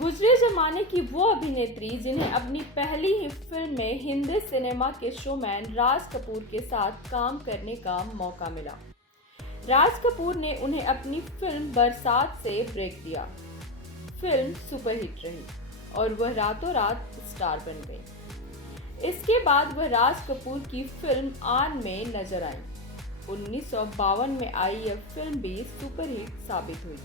गुजरे जमाने की वो अभिनेत्री जिन्हें अपनी पहली ही फिल्म में हिंदी सिनेमा के शोमैन राज कपूर के साथ काम करने का मौका मिला। राज कपूर ने उन्हें अपनी फिल्म बरसात से ब्रेक दिया। फिल्म सुपरहिट रही और वह रातों रात स्टार बन गई। इसके बाद वह राज कपूर की फिल्म आन में नजर आई। 1952 में आई यह फिल्म भी सुपरहिट साबित हुई।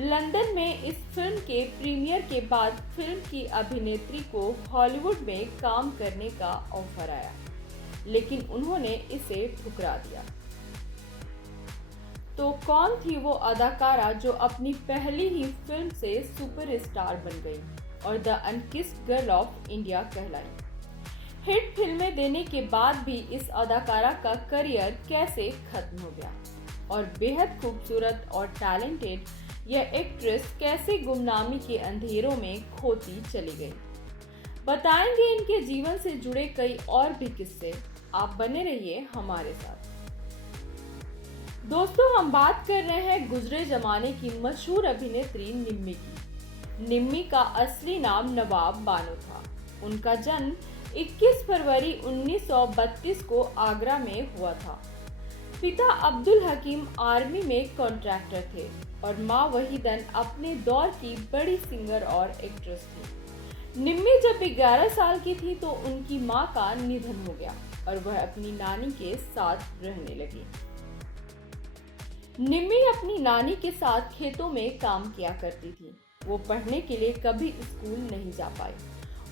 लंदन में इस फिल्म के प्रीमियर के बाद फिल्म की अभिनेत्री को हॉलीवुड में काम करने का ऑफर आया, लेकिन उन्होंने इसे ठुकरा दिया। तो कौन थी वो अदाकारा जो अपनी पहली ही फिल्म से सुपरस्टार बन गई और the unkissed girl of India कहलाई? हिट फिल्में देने के बाद भी इस अदाकारा का करियर कैसे खत्म हो गया और बेहद खूबसूरत और टैलेंटेड यह एक्ट्रेस कैसे गुमनामी के अंधेरों में खोती चली गई? बताएंगे इनके जीवन से जुड़े कई और भी किस्से। आप बने रहिए हमारे साथ। दोस्तों, हम बात कर रहे हैं गुजरे जमाने की मशहूर अभिनेत्री निम्मी की। निम्मी का असली नाम नवाब बानो था। उनका जन्म 21 फरवरी 1932 को आगरा में हुआ था। पिता अब्दुल हकीम आर्मी में कॉन्ट्रैक्टर थे और माँ वहीदन अपने दौर की बड़ी सिंगर और एक्ट्रेस थी। निम्मी जब 11 साल की थी तो उनकी माँ का निधन हो गया और वह अपनी नानी के साथ रहने लगी। निम्मी अपनी नानी के साथ खेतों में काम किया करती थी। वो पढ़ने के लिए कभी स्कूल नहीं जा पाई।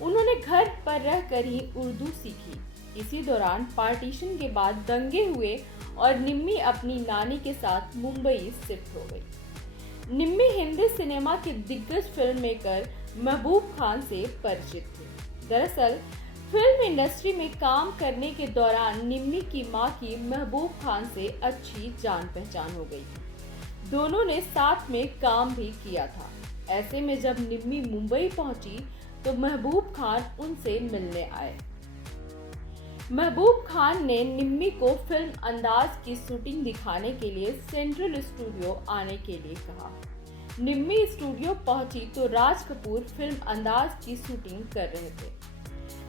उन्होंने घर पर रहकर ही उर्दू सीखी। इसी दौरान पार्टीशन के बाद दंगे हुए और निम्मी अपनी नानी के साथ मुंबई शिफ्ट हो गई। निम्मी हिंदी सिनेमा के दिग्गज फिल्म मेकर महबूब खान से परिचित थी। दरअसल फिल्म इंडस्ट्री में काम करने के दौरान निम्मी की मां की महबूब खान से अच्छी जान पहचान हो गई थी। दोनों ने साथ में काम भी किया था। ऐसे में जब निम्मी मुंबई पहुंची तो महबूब खान उनसे मिलने आए। महबूब खान ने निम्मी को फिल्म अंदाज की शूटिंग दिखाने के लिए सेंट्रल स्टूडियो आने के लिए कहा। निम्मी स्टूडियो पहुंची तो राज कपूर फिल्म अंदाज की शूटिंग कर रहे थे।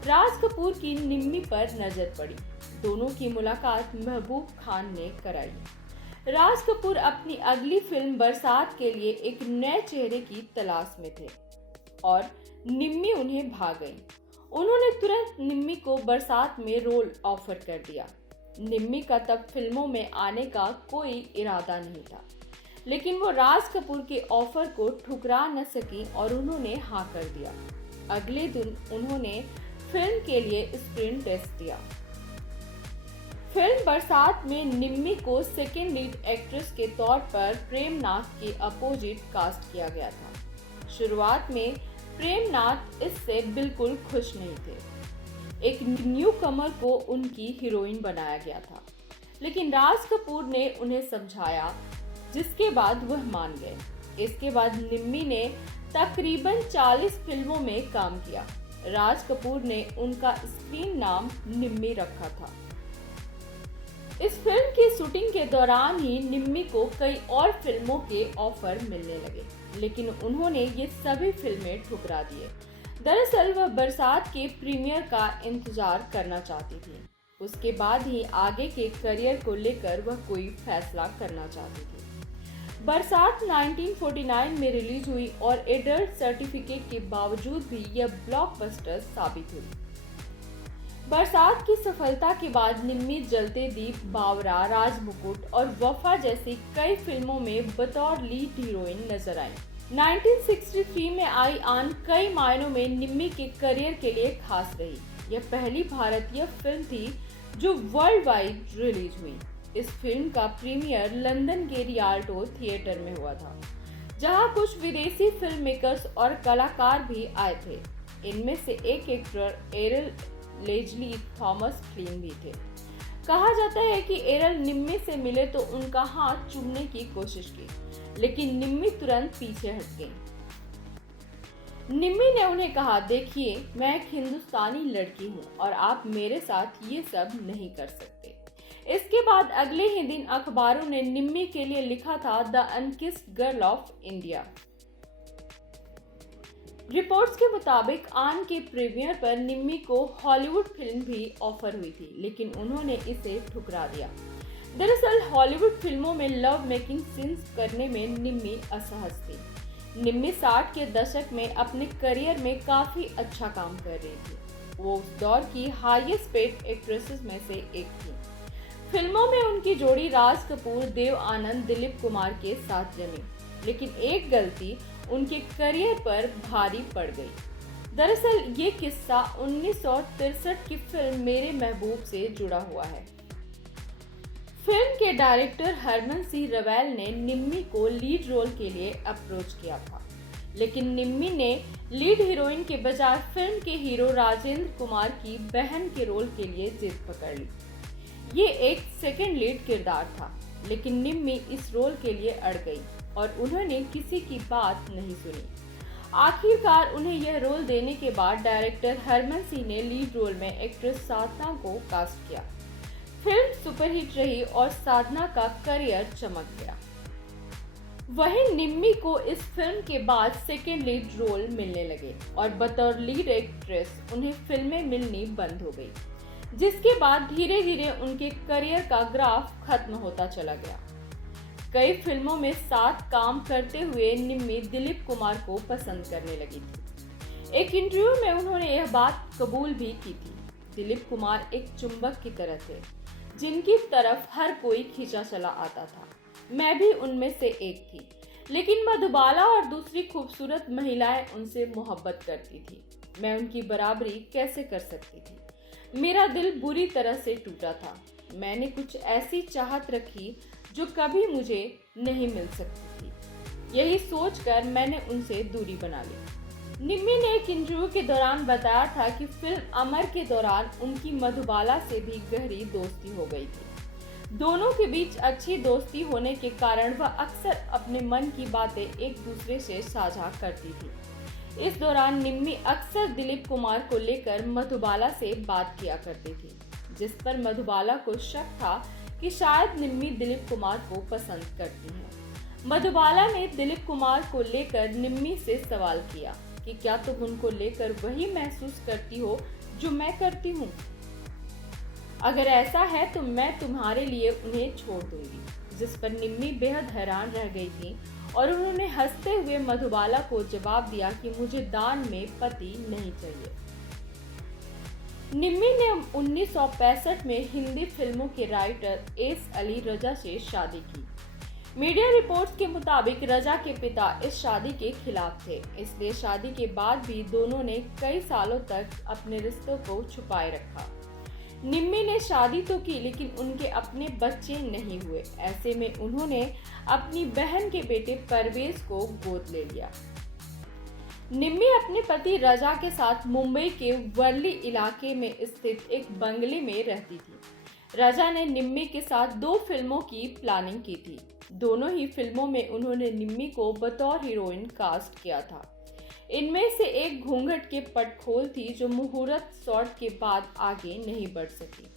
राज कपूर की निम्मी पर नजर पड़ी। दोनों की मुलाकात महबूब खान ने कराई। राज कपूर अपनी अगली फिल्म बरसात के लिए एक नए चेहरे की तलाश में थे और निम्मी उन्हें भा गई। उन्होंने तुरंत निम्मी को बरसात में रोल ऑफर कर दिया। निम्मी का तब फिल्मों में आने का कोई इरादा नहीं था, लेकिन वो राज कपूर के ऑफर को ठुकरा न सकी और उन्होंने हाँ कर दिया। अगले दिन उन्होंने फिल्म के लिए स्क्रीन टेस्ट दिया। फिल्म बरसात में निम्मी को सेकेंड लीड एक्ट्रेस के तौर पर प्रेमनाथ के अपोजिट कास्ट किया गया था। शुरुआत में प्रेमनाथ इससे बिल्कुल खुश नहीं थे। एक न्यू कमर को उनकी हीरोइन बनाया गया था, लेकिन राज कपूर ने उन्हें समझाया, जिसके बाद वह मान गए। इसके बाद निम्मी ने तकरीबन 40 फिल्मों में काम किया। राज कपूर ने उनका स्क्रीन नाम निम्मी रखा था। इस फिल्म की शूटिंग के दौरान ही निम्मी को कई और फिल्मों के ऑफर मिलने लगे, लेकिन उन्होंने ये सभी फिल्में ठुकरा दिए। दरअसल वह बरसात के प्रीमियर का इंतजार करना चाहती थी। उसके बाद ही आगे के करियर को लेकर वह कोई फैसला करना चाहती थी। बरसात 1949 में रिलीज हुई और एडल्ट सर्टिफिकेट के बावजूद भी यह ब्लॉकबस्टर साबित हुई। बरसात की सफलता के बाद निम्मी जलते दीप, बावरा, राजमुकुट और वफा जैसी कई फिल्मों में बतौर लीड हीरोइन नजर आई। 1963 में आई आन कई मायनों में निम्मी के करियर के लिए खास रही। यह पहली भारतीय फिल्म थी जो वर्ल्ड वाइड रिलीज हुई। इस फिल्म का प्रीमियर लंदन के रियाल्टो थिएटर में हुआ था, जहां कुछ विदेशी फिल्म मेकर्स और कलाकार भी आए थे। इनमें से एक एक्टर एरल लेजली थॉमस क्लीन भी थे। कहा जाता है कि एरल निम्मी से मिले तो उनका हाथ चूमने की कोशिश की, लेकिन निम्मी तुरंत पीछे हट गई। निम्मी ने उन्हें कहा, देखिए, मैं एक हिंदुस्तानी लड़की हूँ और आप मेरे साथ ये सब नहीं कर सकते। इसके बाद अगले ही दिन अखबारों ने निम्मी के लिए लिखा था the unkissed girl of India. Reports के मुताबिक आन के प्रीमियर पर निम्मी को हॉलीवुड फिल्म भी ऑफर हुई थी, लेकिन उन्होंने इसे ठुकरा दिया। दरअसल हॉलीवुड फिल्मों में लव मेकिंग सीन्स करने में निम्मी असहज थी। निम्मी 60 के दशक में अपने करियर में काफी अच्छा काम कर रही थी। वो उस दौर की हाईएस्ट पेड एक्ट्रेसेस में से एक थी। फिल्मों में उनकी जोड़ी राज कपूर, देव आनंद, दिलीप कुमार के साथ जमी, लेकिन एक गलती उनके करियर पर भारी पड़ गई। दरअसल ये किस्सा 1963 की फिल्म मेरे महबूब से जुड़ा हुआ है। फिल्म के डायरेक्टर हरमन सिंह रवैल ने निम्मी को लीड रोल के लिए अप्रोच किया था, लेकिन निम्मी ने लीड हीरोइन के बजाय फिल्म के हीरो राजेंद्र कुमार की बहन के रोल के लिए जिद पकड़ ली। ये एक सेकंड लीड किरदार था, लेकिन निम्मी इस रोल के लिए अड़ गई और उन्होंने किसी की बात नहीं सुनी। आखिरकार उन्हें यह रोल देने के बाद डायरेक्टर हरमन सिंह ने लीड रोल में एक्ट्रेस साधना को कास्ट किया। फिल्म सुपरहिट रही और साधना का करियर चमक गया। वहीं निम्मी को इस फिल्म के बाद सेकेंड लीड रोल मिलने लगे और बतौर लीड एक्ट्रेस उन्हें फिल्में मिलनी बंद हो गई, जिसके बाद धीरे धीरे उनके करियर का ग्राफ खत्म होता चला गया। कई फिल्मों में साथ काम करते हुए निम्मी दिलीप कुमार को पसंद करने लगी थी। एक इंटरव्यू में उन्होंने यह बात कबूल भी की थी। दिलीप कुमार एक चुंबक की तरह थे, जिनकी तरफ हर कोई खींचा चला आता था। मैं भी उनमें से एक थी, लेकिन मधुबाला और दूसरी खूबसूरत महिलाएं उनसे मोहब्बत करती थी। मैं उनकी बराबरी कैसे कर सकती थी? मेरा दिल बुरी तरह से टूटा था। मैंने कुछ ऐसी चाहत रखी जो कभी मुझे नहीं मिल सकती थी। यही सोचकर मैंने उनसे दूरी बना ली। निम्मी ने एक इंटरव्यू के दौरान बताया था कि फिल्म अमर के दौरान उनकी मधुबाला से भी गहरी दोस्ती हो गई थी। दोनों के बीच अच्छी दोस्ती होने के कारण वह अक्सर अपने मन की बातें एक दूसरे से साझा करती थी। इस दौरान निम्मी अक्सर दिलीप कुमार को लेकर मधुबाला से बात किया करती थी, जिस पर मधुबाला को शक था कि शायद निम्मी दिलीप कुमार को पसंद करती है। मधुबाला ने दिलीप कुमार को लेकर निम्मी से सवाल किया कि क्या तुम उनको लेकर वही महसूस करती हो जो मैं करती हूँ? अगर ऐसा है तो मैं तुम्हारे लिए उन्हें छोड़ दूंगी। जिस पर निम्मी बेहद हैरान रह गई थी और उन्होंने हंसते हुए मधुबाला को जवाब दिया कि मुझे दान में पति नहीं चाहिए। निम्मी ने 1965 में हिंदी फिल्मों के राइटर एस अली रजा से शादी की। मीडिया रिपोर्ट्स के मुताबिक रजा के पिता इस शादी के खिलाफ थे, इसलिए शादी के बाद भी दोनों ने कई सालों तक अपने रिश्तों को छुपाए रखा। निम्मी ने शादी तो की, लेकिन उनके अपने बच्चे नहीं हुए। ऐसे में उन्होंने अपनी बहन के बेटे परवेज को गोद ले लिया। निम्मी अपने पति रजा के साथ मुंबई के वर्ली इलाके में स्थित एक बंगले में रहती थी। रजा ने निम्मी के साथ 2 फिल्मों की प्लानिंग की थी। दोनों ही फिल्मों में उन्होंने निम्मी को बतौर हीरोइन कास्ट किया था। इनमें से एक घूंघट के पटखोल थी, जो मुहूर्त शॉट के बाद आगे नहीं बढ़ सकी।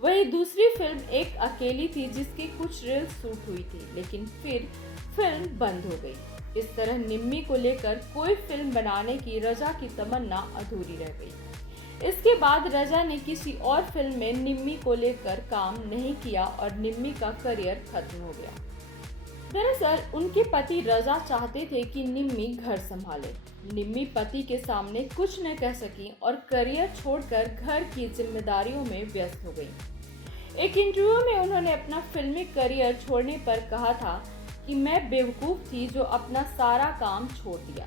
वही दूसरी फिल्म एक अकेली थी, जिसके कुछ रील्स शूट हुई थी, लेकिन फिर फिल्म बंद हो गई। इस तरह निम्मी को लेकर कोई फिल्म बनाने की रजा की तमन्ना अधूरी रह गई। इसके बाद रजा ने किसी और फिल्म में निम्मी को लेकर काम नहीं किया और निम्मी का करियर खत्म हो गया। दरअसल उनके पति रजा चाहते थे कि निम्मी घर संभाले। निम्मी पति के सामने कुछ न कह सकी और करियर छोड़कर घर की जिम्मेदारियों में व्यस्त हो गई। एक इंटरव्यू में उन्होंने अपना फिल्मी करियर छोड़ने पर कहा था कि मैं बेवकूफ़ थी जो अपना सारा काम छोड़ दिया।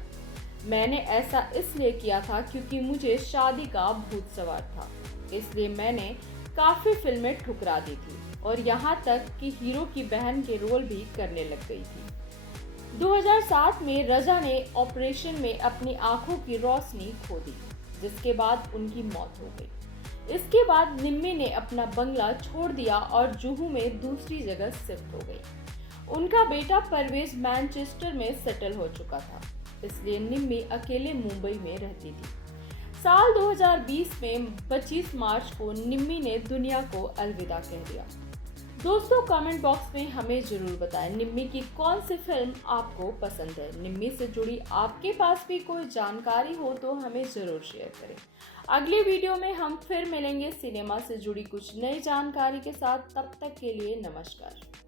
मैंने ऐसा इसलिए किया था क्योंकि मुझे शादी का भूत सवार था, इसलिए मैंने काफ़ी फिल्में ठुकरा दी थी और यहाँ तक कि हीरो की बहन के रोल भी करने लग गई थी। 2007 में रजा ने ऑपरेशन में अपनी आंखों की रोशनी खो दी, जिसके बाद उनकी मौत हो गई। इसके बाद निम्मी ने अपना बंगला छोड़ दिया और जुहू में दूसरी जगह शिफ्ट हो गई। उनका बेटा परवेज मैनचेस्टर में सेटल हो चुका था, इसलिए निम्मी अकेले मुंबई में रहती थी। साल 2020 में 25 मार्च को निम्मी ने दुनिया को अलविदा कह दिया। दोस्तों कमेंट बॉक्स में हमें जरूर बताएं निम्मी की कौन सी फिल्म आपको पसंद है। निम्मी से जुड़ी आपके पास भी कोई जानकारी हो तो हमें जरूर शेयर करें। अगली वीडियो में हम फिर मिलेंगे सिनेमा से जुड़ी कुछ नई जानकारी के साथ। तब तक के लिए नमस्कार।